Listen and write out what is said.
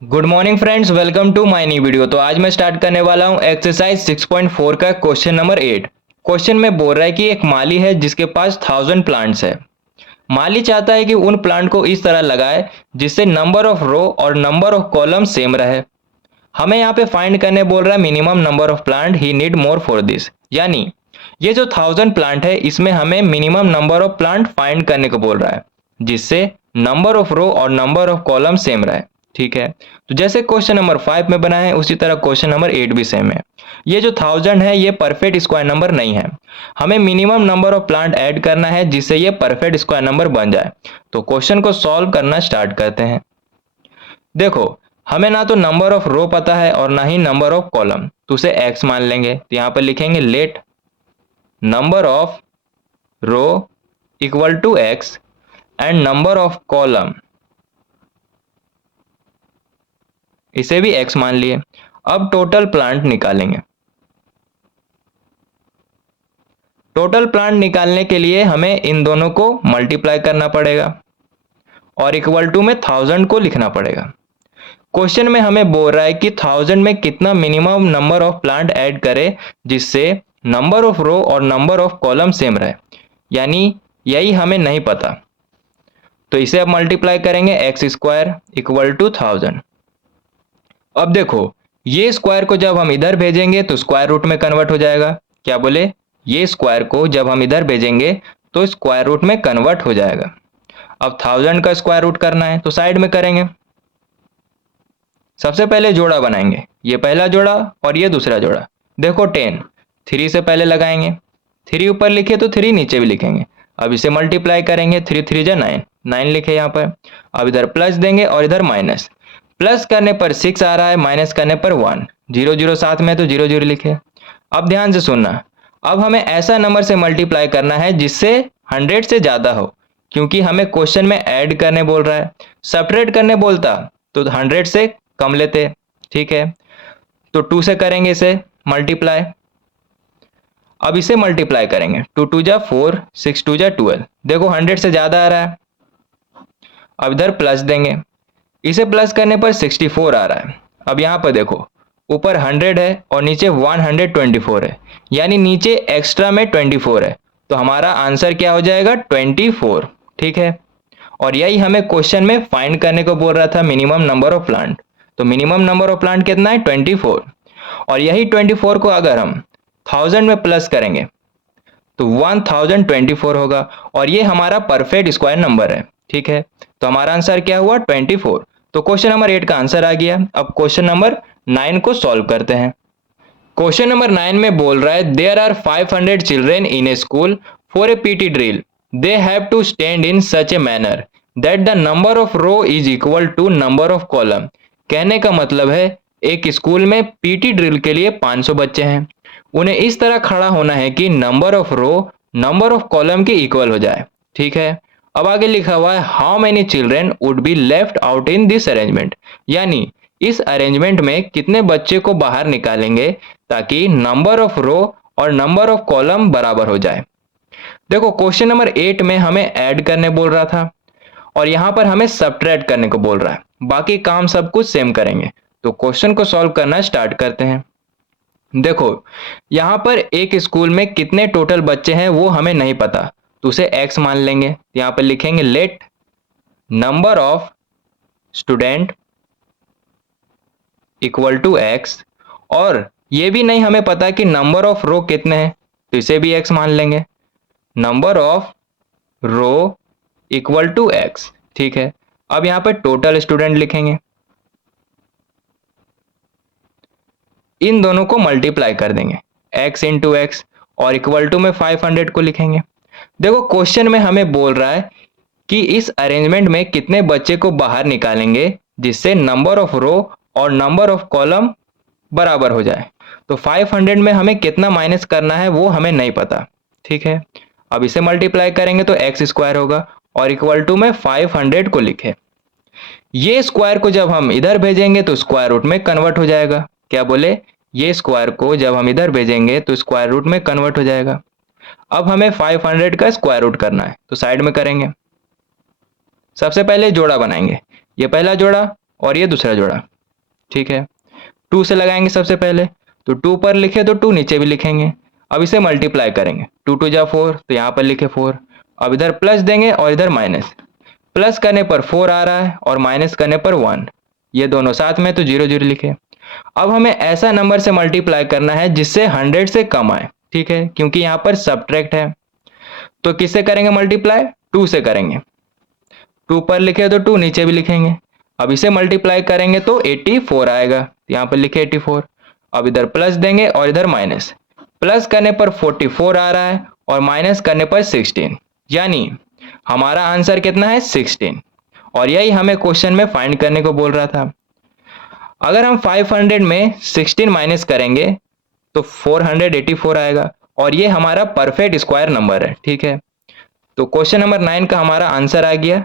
Good morning friends, welcome to my new video. तो आज मैं स्टार्ट करने वाला हूं एक्सरसाइज 6.4 का क्वेश्चन नंबर 8। क्वेश्चन में बोल रहा है कि एक माली है जिसके पास 1000 प्लांट्स है। माली चाहता है कि उन प्लांट को इस तरह लगाए जिससे नंबर ऑफ रो और नंबर ऑफ कॉलम सेम रहे। हमें यहाँ पे फाइंड करने बोल रहा है minimum number of plant he need more for this, यानी ये जो 1000 प्लांट है इसमें हमें minimum number of plant find करने को बोल रहा है जिससे नंबर ऑफ रो और नंबर ऑफ कॉलम सेम रहे। ठीक है, तो जैसे क्वेश्चन नंबर 5 में बना है उसी तरह क्वेश्चन नंबर 8 भी सेम है। ये जो 1000 है ये परफेक्ट स्क्वायर नंबर नहीं है। हमें minimum number of plant add करना है जिससे ये परफेक्ट स्क्वायर नंबर बन जाए। तो क्वेश्चन को सॉल्व करना स्टार्ट करते हैं। देखो, हमें ना तो नंबर ऑफ रो पता है और ना ही नंबर ऑफ कॉलम, तो उसे एक्स मान लेंगे। तो यहां पर लिखेंगे let number of row equal to X and number of column, इसे भी एक्स मान लिए। अब टोटल प्लांट निकालेंगे। टोटल प्लांट निकालने के लिए हमें इन दोनों को मल्टीप्लाई करना पड़ेगा और इक्वल टू में 1000 को लिखना पड़ेगा। क्वेश्चन में हमें बोल रहा है कि 1000 में कितना minimum number of plant add करें जिससे नंबर ऑफ रो और नंबर ऑफ कॉलम सेम रहे, यानी यही हमें नहीं पता। तो इसे अब मल्टीप्लाई करेंगे एक्स स्क्वायर इक्वल टू 1000। अब देखो, ये स्क्वायर को जब हम इधर भेजेंगे तो स्क्वायर रूट में कन्वर्ट हो जाएगा। क्या बोले? ये स्क्वायर को जब हम इधर भेजेंगे तो स्क्वायर रूट में कन्वर्ट हो जाएगा। अब 1000 का स्क्वायर रूट करना है तो साइड में करेंगे। सबसे पहले जोड़ा बनाएंगे, ये पहला जोड़ा और ये दूसरा जोड़ा। देखो 10, 3 से पहले लगाएंगे, 3 ऊपर लिखे तो 3 नीचे भी लिखेंगे। अब इसे मल्टीप्लाई करेंगे, 3 3 जा 9, 9 लिखे यहाँ पर। अब इधर प्लस देंगे और इधर माइनस। प्लस करने पर 6 आ रहा है, माइनस करने पर 1, 0 0 साथ में तो 0 0 लिखे। अब ध्यान से सुनना, अब हमें ऐसा नंबर से मल्टीप्लाई करना है जिससे 100 से ज्यादा हो, क्योंकि हमें क्वेश्चन में ऐड करने बोल रहा है। सब्ट्रैक्ट करने बोलता तो 100 से कम लेते। ठीक है, तो 2 से करेंगे इसे मल्टीप्लाई। अब इसे मल्टीप्लाई करेंगे, 2 2 जा 4, 6 2 जा 12। देखो 100 से ज्यादा आ रहा है। अब इधर प्लस देंगे, इसे प्लस करने पर 64 आ रहा है। अब यहाँ पर देखो, ऊपर 100 है और नीचे 124 है, यानी नीचे एक्स्ट्रा में 24 है। तो हमारा आंसर क्या हो जाएगा? 24। ठीक है, और यही हमें क्वेश्चन में फाइंड करने को बोल रहा था मिनिमम नंबर ऑफ प्लांट। तो मिनिमम नंबर ऑफ प्लांट कितना है? 24। और यही 24 को अगर हम 1000 में प्लस करेंगे तो 1024 होगा, और ये हमारा परफेक्ट स्क्वायर नंबर है। ठीक है, तो हमारा आंसर क्या हुआ? 24। तो क्वेश्चन नंबर 8 का आंसर आ गया। अब क्वेश्चन नंबर 9 को सॉल्व करते हैं। क्वेश्चन नंबर 9 में बोल रहा है there are 500 children in a school for a PT drill. They have to stand in such a manner that the number of row is equal to number of column. कहने का मतलब है एक school में पीटी ड्रिल के लिए 500 बच्चे हैं, उन्हें इस तरह खड़ा होना है कि number of row number of column के इक्वल हो जाए। ठीक है, अब आगे लिखा हुआ है how many children would be left out in this arrangement, यानी इस अरेंजमेंट में कितने बच्चे को बाहर निकालेंगे ताकि नंबर ऑफ रो और नंबर ऑफ कॉलम बराबर हो जाए। देखो क्वेश्चन नंबर 8 में हमें ऐड करने बोल रहा था और यहां पर हमें सब्ट्रैक्ट करने को बोल रहा है। बाकी काम सब कुछ सेम करेंगे। तो क्वेश्चन को सॉल्व करना स्टार्ट करते हैं। देखो, यहां पर एक स्कूल में कितने टोटल बच्चे हैं वो हमें नहीं पता, तो उसे एक्स मान लेंगे। यहां पर लिखेंगे let number of student equal to X, और ये भी नहीं हमें पता कि नंबर ऑफ रो कितने हैं, तो इसे भी एक्स मान लेंगे। Number of row equal to X. ठीक है, अब यहां पर टोटल स्टूडेंट लिखेंगे, इन दोनों को मल्टीप्लाई कर देंगे x इंटू एक्स और इक्वल टू में 500 को लिखेंगे। देखो क्वेश्चन में हमें बोल रहा है कि इस अरेंजमेंट में कितने बच्चे को बाहर निकालेंगे जिससे नंबर ऑफ रो और नंबर ऑफ कॉलम बराबर हो जाए। तो 500 में हमें कितना माइनस करना है वो हमें नहीं पता। ठीक है, अब इसे मल्टीप्लाई करेंगे तो एक्स स्क्वायर होगा और इक्वल टू में 500 को लिखे। ये स्क्वायर को जब हम इधर भेजेंगे तो स्क्वायर रूट में कन्वर्ट हो जाएगा। क्या बोले? ये स्क्वायर को जब हम इधर भेजेंगे तो स्क्वायर रूट में कन्वर्ट हो जाएगा। अब हमें 500 का स्क्वायर रूट करना है तो साइड में करेंगे। सबसे पहले जोड़ा बनाएंगे, ये पहला जोड़ा और ये दूसरा जोड़ा, ठीक है। 2 से लगाएंगे सबसे पहले, तो 2 पर लिखे तो 2 नीचे भी लिखेंगे। अब इसे मल्टीप्लाई करेंगे, 2 2 जा 4, तो यहाँ पर लिखे 4। अब इधर प्लस देंगे और इधर माइनस। प्लस करने पर 4 आ रहा है और माइनस करने पर 1, ये दोनों साथ में तो 0 0 लिखे। अब हमें ऐसा नंबर से मल्टीप्लाई करना है जिससे 100 से कम आए, ठीक है, क्योंकि यहाँ पर सब्ट्रैक्ट है। तो किससे करेंगे मल्टीप्लाई? 2 से करेंगे। 2 पर लिखे तो 2 नीचे भी लिखेंगे। अब इसे मल्टीप्लाई करेंगे तो 84 आएगा, यहाँ पर लिखे 84। अब इधर प्लस देंगे और इधर माइनस। प्लस करने पर 44 आ रहा है और माइनस करने पर 16, यानी हमारा आंसर कितना है? 16। और यही हमें क्वेश्चन में फाइंड करने को बोल रहा था। अगर हम 500 में 16 माइनस करेंगे तो 484 आएगा और ये हमारा परफेक्ट स्क्वायर नंबर है, ठीक है। तो क्वेश्चन नंबर 9 का हमारा आंसर आ गया